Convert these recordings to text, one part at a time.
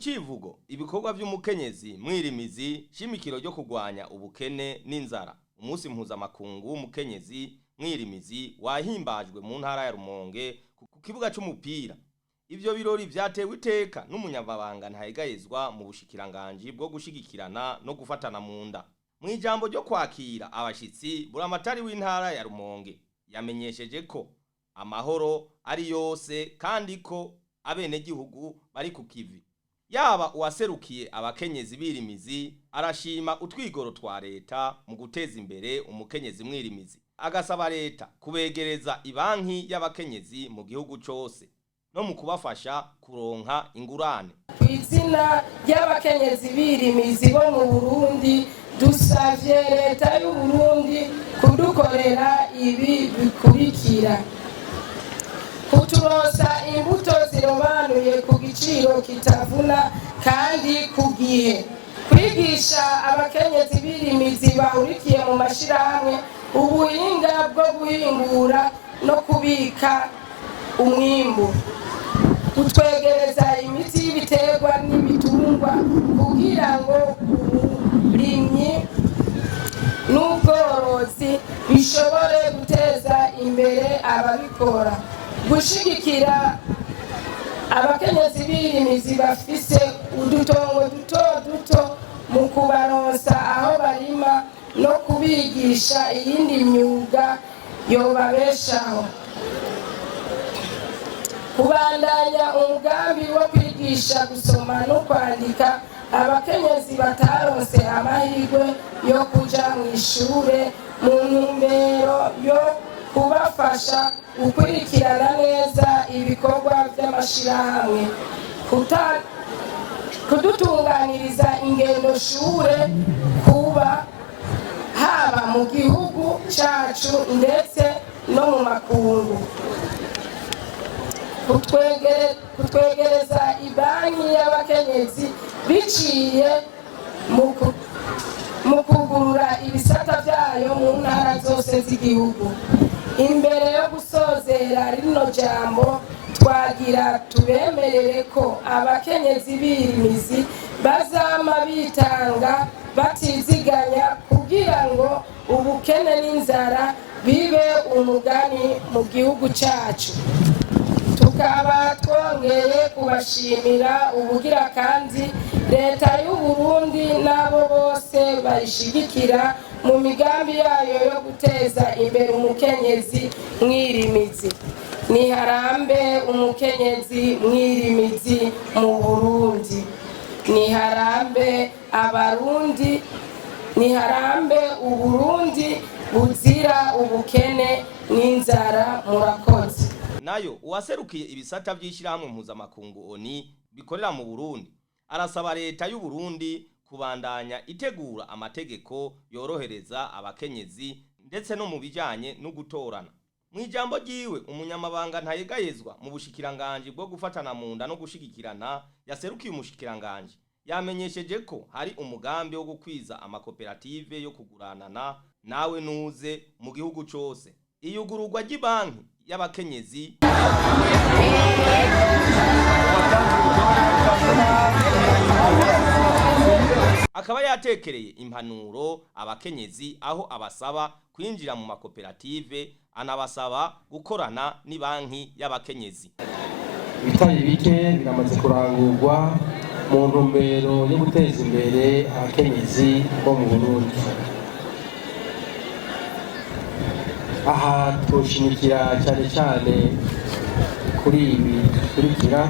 Kucivugo ibikorwa vy'umukenyezi mwirimizi shimikiro ryo kugwanya ubukene n'inzara. Umunsi mpuzamakungu w'umukenyezi mwirimizi wahimbajwe mu ntara ya Rumonge ku kibuga c'umupira. Ivyo birori vyatewe iteka n'umunyamabanga ntayegayezwa mu bushikiranganji bwo gushigikirana no gufatana mu nda. Mwijambo ryo kwakira abashitsi buramatari w'intara ya Rumonge yamenyesheje ko amahoro ari yose kandi ko abenegihugu bari ku kivi. Yaba uwaserukiye abakenyezi birimizi arashima utwigoro twa leta mu guteza imbere umukenyezi mwirimizi, agasaba leta kubegereza ibanki y'abakenyezi mu gihugu cose no mu kubafasha kuronka ingurane. Izina ry'abakenyezi birimizi bo mu Burundi dusavye leta y'u Burundi kudukorera ibi bikurikira: kuturosa imbuto zirobanuye ku giciro kitavuna kandi ku gihe, kwigisha abakenyezi birimizi bahurikiye mu mashirahamwe ubuhinga bwo guhingura no kubika umwimbu, kutwegereza imiti y'ibiterwa n'ibitungwa kugira ngo uburimyi n'ubworozi bishobore guteza imbere ababikora, gushigikira abakenyezi birimizi bafise udutongo duto duto mu kubaronsa aho barima no kubigisha iyindi myuga yobabeshaho, kubandanya umugambi wo kwigisha gusoma no kwandika abakenyezi bataronse amahirwe yo kuja mw'ishure mu ntumbero yo kubafasha gukurikirana neza ibikorwa vy'amashirahamwe, kudutunganiriza ingendo shure kuba haba mu gihugu cacu ndetse no mu makungu, kutwegereza ibanki y'abakenyezi biciye mu kugurura ibisata vyayo mu ntara zose z'igihugu. Imbere yo gusozera rino jambo twagira tubemerere ko abakenyezi birimizi bazama bitanga batiziganya kugira ngo ubukene n'inzara bibe umugani mu gihugu cacu. Tukaba twongeye kubashimira ubugira kandi leta y'u Burundi nabo bose bayishigikira mu migambi yayo yo guteza imbere umukenyezi mwirimizi. Niharambe umukenyezi mwirimizi mu Burundi, niharambe abarundi, niharambe Uburundi buzira ubukene n'inzara. Murakoze. Nayo uwaserukiye ibisata vy'ishirahamwe mpuzamakungu ONI bikorera mu Burundi arasaba leta y'u Burundi kubandanya itegura amategeko yorohereza abakenyezi ndetse no mu bijanye no gutorana. Mwijambo ryiwe umunyamabanga ntayegayezwa mu bushikiranganji bwo gufatana mu nda no gushigikirana yaserukiye umushikiranganji yamenyesheje ko hari umugambi wo gukwiza amakoperative yo kuguranana nawe nuze mu gihugu cose. Iyugururwa ry'ibanki y'abakenyezi akaba yatekereye impanuro abakenyezi aho abasaba kwinjira mu makoperative, anabasaba gukorana n'ibanki y'abakenyezi. Ibitari bike biramaze kurangurwa mu ntumbero yo guteza imbere abakenyezi bo mu Burundi. Aha tushimikira cyane cyane kuri ibi bikurikira: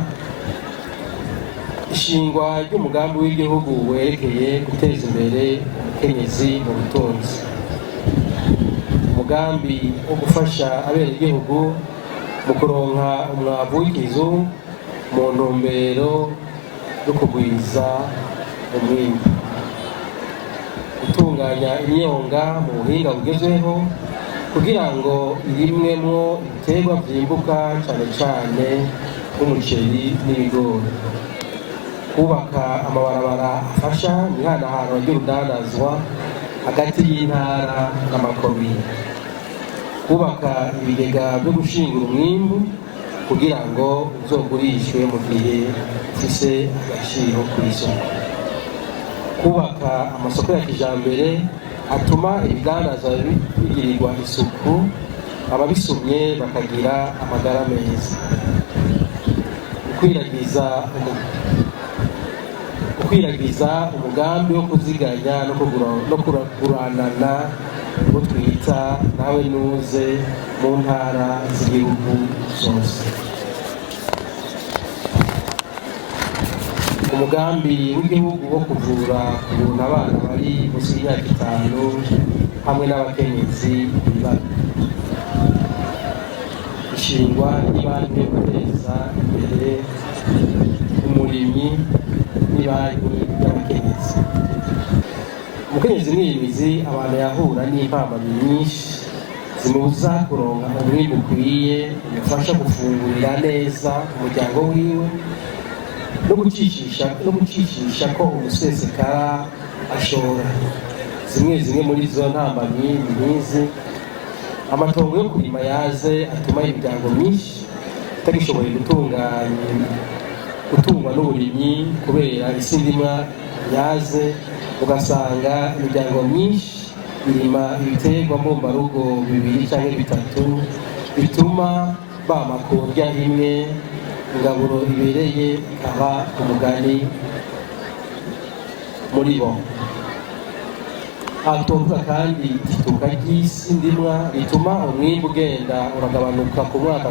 ishingwa ry'umugambi w'igihugu werekeye guteza imbere umukenyezi mu butunzi, umugambi wo gufasha abenegihugu mu kuronka umwavu w'ikizu mu ntumbero yo kugwiza umwimbu, gutunganya imyonga mu buhinga bugezweho kugira ngo irimwemwo ibiterwa vyimbuka cyane cyane nk'umuceri n'ibigori, kubaka amabarabara afasha ihanahano ry'urudandazwa hagati y'intara n'amakomine, kubaka ibigega byo gushingura umwimbu kugira ngo uzogurishwe mu gihe ufise agaciro ku isoko. Kubaka amasoko ya kijambere atuma ibidandazwa bigirirwa isuku, ababisumye bakagira amagara meza. Ukwiragiza umugambi wo kuziganya no kuguranana uwo twita nawe nuze mu ntara z'igihugu zose. Umugambi w'igihugu wo kuvura ku buntu abana bari munsi y'imyaka 5 hamwe n'abakenyezi bibaga. Ishingwa n'ibanki yo guteza imbere umurimyi n'ibanki y'abakenyezi. Umukenyezi mwirimizi abantu yahura n'impamvu nyinshi zimubuza kuronka umwimbu ukwiye umufasha gufungurira neza umuryango wiwe no gucishisha ko umusesekara ashora. Zimwe muri zo ntambamyi n'izi: amatongo yo kurima yaze atuma imiryango myinshi itagishoboye gutungwa n'uburimyi kubera isi ndimwa yaze, ugasanga imiryango myinshi irima ibiterwa mbumbarugo 2 cyangwa 3 bituma bama kurya rimwe, ingaburo ibereye ikaba umugani muri bo. Atuvuga kandi ituka ry'isi ndimwa rituma umwimbu ugenda uragabanuka ku mwaka,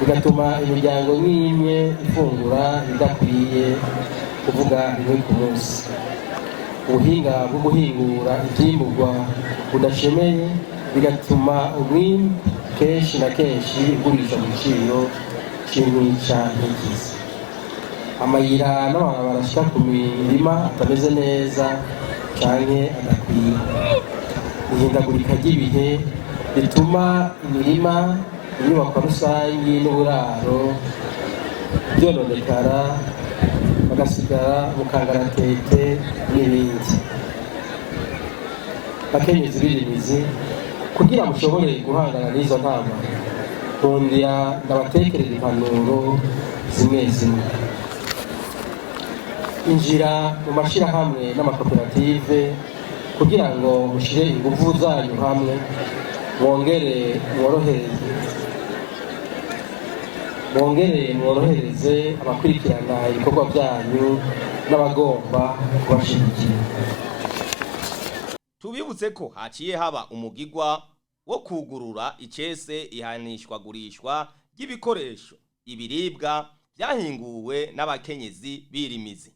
bigatuma imiryango n'imwe ifungura idakwiye, kuvuga rimwe ku munsi. Ubuhinga bwo guhingura ivyimburwa budashemeye bigatuma umwimbu kenshi na kenshi ugurisha mu giciro c'intica ntikize. Amayira n'amabarabara ashika ku mirima atameze neza canke adakwiye. Ihindagurika ry'ibihe bituma imirima, inyubako rusangi n'uburaro byononekara, bagasigara mu kangaratete n'ibindi. Bakenyezi birimizi, kugira mushobore guhangana n'izo ntama, nkundira ndabatekerera impanuro zimwe. Injira mu mashirahamwe n'amakoperative kugira ngo mushire ingufu zanyu hamwe, mworohereze abakurikirana ibikorwa byanyu n'abagomba kubashigikira. Tubibutse ko haciye haba umugigwa wo kugurura icese ihanishwagurishwa ry'ibikoresho ibiribwa byahinguwe n'abakenyezi birimizi.